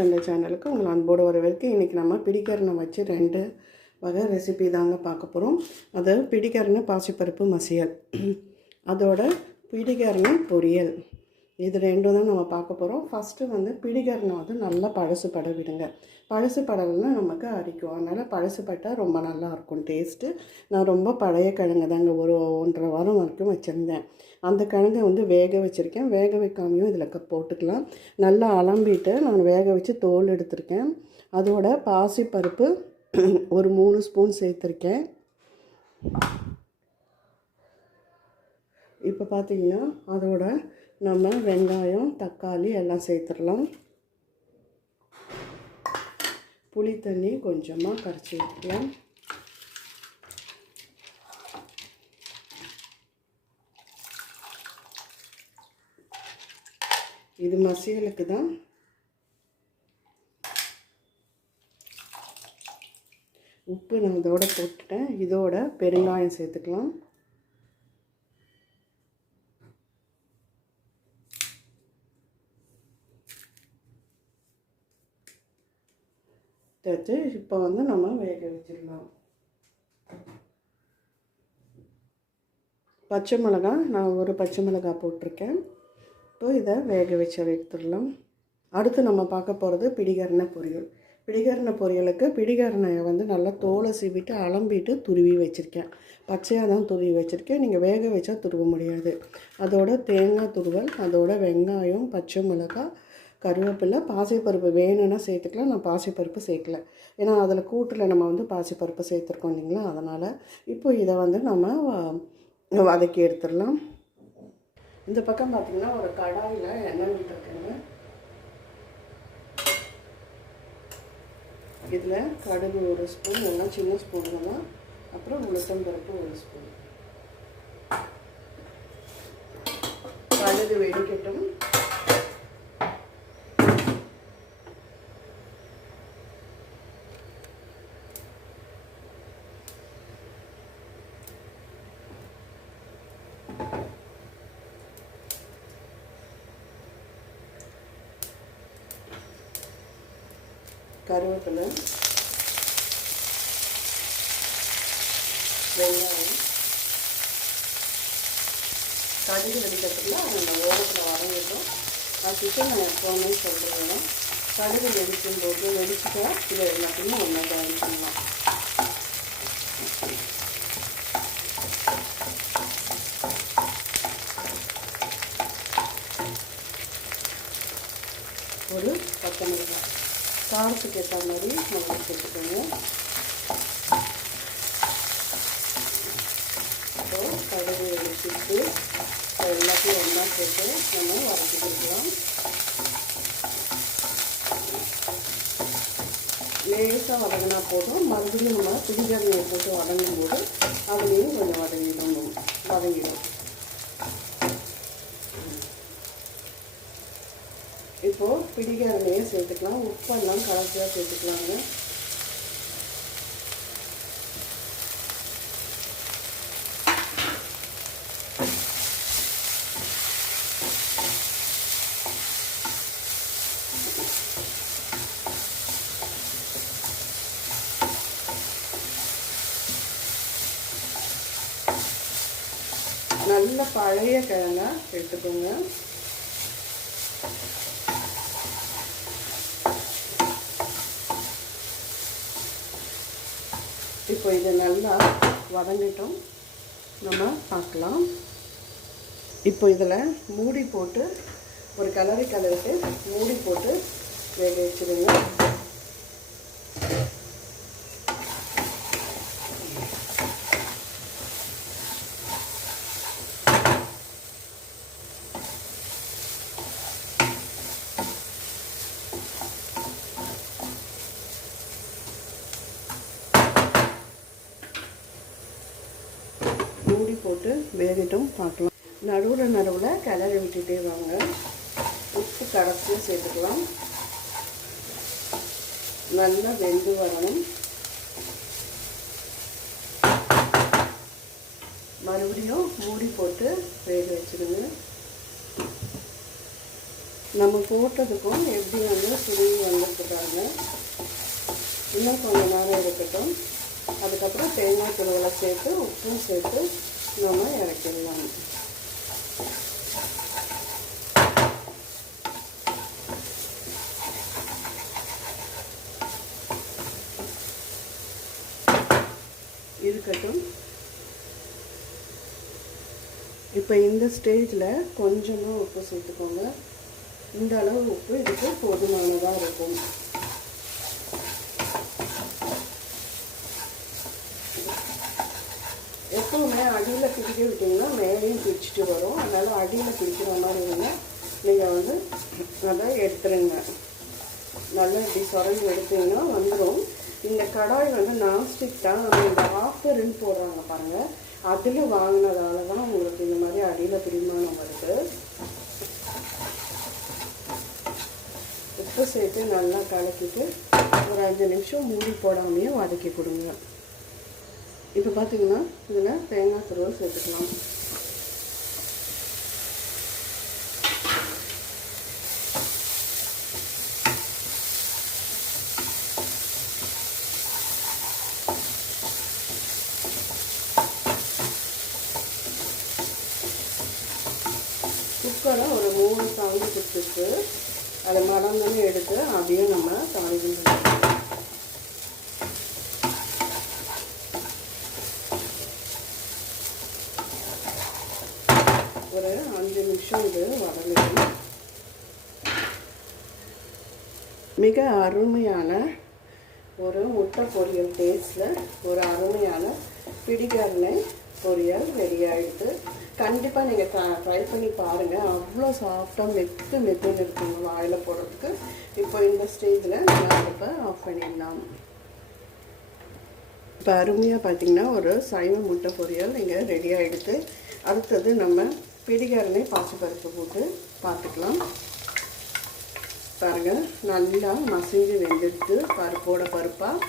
தந்தை சேனலுக்கு உங்களை அன்போடு வரவேற்கு. இன்றைக்கி நம்ம பிடிக்கரணை வச்சு ரெண்டு வகை ரெசிபி தாங்க பார்க்க போகிறோம் அது பிடிக்கரணை பாசிப்பருப்பு மசியல். அதோட பிடிக்கரணை பொரியல். இது ரெண்டும் தான் நம்ம பார்க்க போகிறோம் ஃபஸ்ட்டு வந்து பிடிக்கரணை வந்து நல்லா பழசு பட விடுங்க. பழசு படலைன்னா நமக்கு அரிக்கும். அதனால் பழசு பட்டால் ரொம்ப நல்லா இருக்கும் டேஸ்ட்டு நான் ரொம்ப பழைய கிழங்கு தாங்க ஒரு ஒன்றரை வாரம் வரைக்கும் வச்சுருந்தேன். அந்த கிழங்கை வந்து வேக வச்சுருக்கேன். வேக வைக்காமையும் இதில் க- போட்டுக்கலாம். நல்லா அலம்பிட்டு நான் வேக வச்சு தோல் எடுத்திருக்கேன். அதோட பாசிப்பருப்பு ஒரு மூணு ஸ்பூன் சேர்த்துருக்கேன். இப்போ பார்த்தீங்கன்னா அதோட நம்ம வெங்காயம் தக்காளி எல்லாம் சேர்த்துடலாம். புளி தண்ணி கொஞ்சமாக கரைச்சி ஊற்றிக்கலாம் இது மசியலுக்கு தான். உப்பு நான் இதோட போட்டுட்டேன். இதோட பெருங்காயம் சேர்த்துக்கலாம். தேய்ச்சி இப்போ வந்து நம்ம வேக வச்சிடலாம். பச்சை மிளகாய் நான் ஒரு பச்சை மிளகாய் போட்டிருக்கேன். இப்போ இதை வேக வச்சு எடுத்துடலாம். அடுத்து நம்ம பார்க்க போகிறது பிடிகரண பொரியல். பிடிகரண பொரியலுக்கு பிடிகரணையை வந்து நல்லா தோலை சீவிட்டு அலம்பிட்டு துருவி வச்சுருக்கேன். பச்சையாக தான் துருவி வச்சுருக்கேன். நீங்கள் வேக வச்சா துருவ முடியாது. அதோட தேங்காய் துருவல் அதோட வெங்காயம் பச்சை மிளகாய் கருவேப்பிலை பாசிப்பருப்பு வேணும்னா சேர்த்துக்கலாம் நான் பாசிப்பருப்பு சேர்க்கல. ஏன்னா அதில் கூட்டில் நம்ம வந்து பாசிப்பருப்பு சேர்த்துருக்கோம் இல்லைங்களா? அதனால் இப்போ இதை வந்து நம்ம வதக்கி எடுத்துடலாம். இந்த பக்கம் பார்த்திங்கன்னா ஒரு கடாயில் எண்ணெய் விட்டுருக்கேங்க. இதில் கடுகு ஒரு ஸ்பூன் எல்லாம் சின்ன ஸ்பூன் தான் அப்புறம் உளுத்தம்பருப்பு ஒரு ஸ்பூன் கடுகு வெடிக்கட்டும். கருவேப்பிலை வெங்காயம் கடுகு வெடிக்கிறதுல அந்த ஓரத்தில் வரையிட்டோம் அதுக்கு நான் எப்போவுமே சொல்லிடுவேன் கடுகு வெடிக்கும் போது வெடிச்சுட்டா இதை எல்லாத்தையும் ஒன்றா ஜாயின் ஒரு பத்து மிளகாய். காரத்துக்கு ஏற்ற மாதிரி நம்ம சேர்த்துக்கோங்க இப்போ கடுகு எடுத்துட்டு எல்லாத்தையும் ஒன்றா சேர்த்து நம்ம வரைஞ்சிக்கலாம் லேசாக வதங்கினா போதும். மறுபடியும் நம்ம புதிகரணையை போட்டு வதங்கும் போது அதுலேயும் கொஞ்சம் வதங்கிடணும் வதங்கிடும். இப்போது பிடிகரணையை சேர்த்துக்கலாம். உப்பெல்லாம் கலர்ச்சியாக சேர்த்துக்கலாங்க. நல்ல பழைய கிழங்கா எடுத்துக்கோங்க. இப்போ இதை நல்லா வதங்கிட்டோம். நம்ம பார்க்கலாம். இப்போ இதில் மூடி போட்டு ஒரு கலரி கலருக்கு மூடி போட்டு வேக வச்சுருங்க மூடி போட்டு வேகட்டும் பார்க்கலாம். நடுவில் நடுவில் கிளறி விட்டுட்டே வாங்க. உப்பு கடைசியாக சேர்த்துக்கலாம். நல்லா வெந்து வரணும். மறுபடியும் மூடி போட்டு வேக வச்சுருங்க. நம்ம போட்டதுக்கும் எப்படி வந்து சுருங்கி வந்துருக்கு இன்னும் கொஞ்சம் நேரம் இருக்கட்டும். அதுக்கப்புறம் தேங்காய் துருவலை சேர்த்து உப்பும் சேர்த்து நம்ம இறக்கிடலாம். இருக்கட்டும். இப்போ இந்த ஸ்டேஜில் கொஞ்சமாக உப்பு சேர்த்துக்கோங்க. இந்த அளவு உப்பு இதுக்கு போதுமானதாக இருக்கும் எப்பவுமே அடியில் விட்டிங்கன்னா மேலேயும் பிரிச்சுட்டு வரும். அதனால் அடியில் பிடிக்கிற மாதிரி இருந்தால் நீங்கள் வந்து அதை எடுத்துருங்க. நல்லா இப்படி சுரண்டி எடுத்தீங்கன்னா வந்துடும் இந்த கடாய் வந்து நான்ஸ்டிக் தான். நம்ம இந்த ஆஃபருன்னு போடுறாங்க பாருங்கள் அதில் வாங்கினதால தான் உங்களுக்கு இந்த மாதிரி அடியில் பிரிமானம் வருது. உப்பு சேர்த்து நல்லா கலக்கிட்டு ஒரு அஞ்சு நிமிஷம் மூடி போடாமையே வதக்கி கொடுங்க. இப்போ பார்த்தீங்கன்னா இதில் தேங்காய் துருவல் சேர்த்துக்கலாம். குக்கரை ஒரு மூணு சவுண்டு கொடுத்துட்டு அதை மறந்துன்னு எடுத்து அதையும் நம்ம தாளிக்கணும் ஒரு அஞ்சு நிமிஷம் இது வதங்கணும் மிக அருமையான ஒரு முட்டை பொரியல் டேஸ்ட்டில் ஒரு அருமையான பிடிகரணை பொரியல் ரெடி ஆகிடுது கண்டிப்பாக நீங்கள் ட்ரை பண்ணி பாருங்கள் அவ்வளோ சாஃப்டாக மெத்து மெத்துன்னு இருக்குங்க வாயில் போடுறதுக்கு. இப்போ இந்த ஸ்டேஜில் நம்ம இப்போ ஆஃப் பண்ணிடலாம். இப்போ அருமையாக பார்த்தீங்கன்னா ஒரு சைவ முட்டை பொரியல் இங்கே ரெடி ஆகிடுது அடுத்தது நம்ம பிடிகரலே பாசி பருப்பு போட்டு பார்த்துக்கலாம். பாருங்கள் நல்லா மசிஞ்சு வெந்துடுத்து பருப்போட பருப்பாக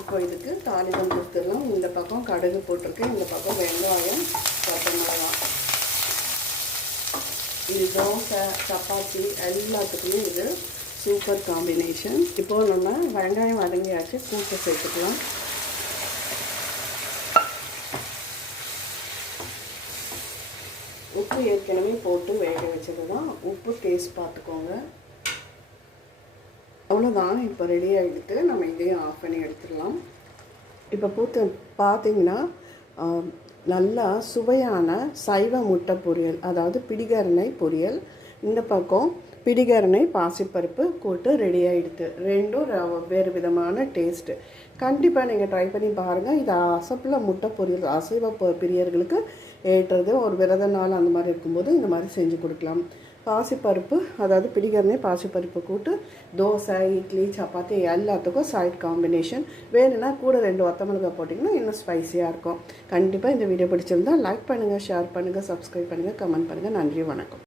இப்போ இதுக்கு தாளிதம் கொடுத்துடலாம். இந்த பக்கம் கடுகு போட்டிருக்கேன். இந்த பக்கம் வெங்காயம் பச்சை இது தோசை சப்பாத்தி எல்லாத்துக்குமே இது சூப்பர் காம்பினேஷன் இப்போது நம்ம வெங்காயம் வதங்கியாச்சு. கூட்டை சேர்த்துக்கலாம். உப்பு ஏற்கனவே போட்டு வேக வச்சது தான் உப்பு டேஸ்ட் பார்த்துக்கோங்க. அவ்வளோதான் இப்போ ரெடி ஆகிட்டு நம்ம இதையும் ஆஃப் பண்ணி எடுத்துடலாம். இப்போ பூத்து பார்த்தீங்கன்னா நல்லா சுவையான சைவ முட்டை பொரியல் அதாவது பிடிகரணை பொரியல். இந்த பக்கம் பிடிகரணை பாசிப்பருப்பு கூட்டு ரெடி ஆகிடுது ரெண்டும் வேறு விதமான டேஸ்ட்டு கண்டிப்பாக நீங்கள் ட்ரை பண்ணி பாருங்கள் இது அசப்பில் முட்டை பொரியல் அசைவ பிரியர்களுக்கு ஏற்றுறது ஒரு விரத நாள் அந்த மாதிரி இருக்கும்போது இந்த மாதிரி செஞ்சு கொடுக்கலாம். பாசிப்பருப்பு அதாவது பிடிக்கிறனே பாசிப்பருப்பு கூட்டு தோசை இட்லி சப்பாத்தி எல்லாத்துக்கும் சைட் காம்பினேஷன் வேணும்னா கூட ரெண்டு ஒத்த மிளகாய் போட்டிங்கன்னா இன்னும் ஸ்பைஸியாக இருக்கும். கண்டிப்பாக இந்த வீடியோ பிடிச்சிருந்தால் லைக் பண்ணுங்கள் ஷேர் பண்ணுங்கள் சப்ஸ்கிரைப் பண்ணுங்கள் கமெண்ட் பண்ணுங்கள் நன்றி வணக்கம்.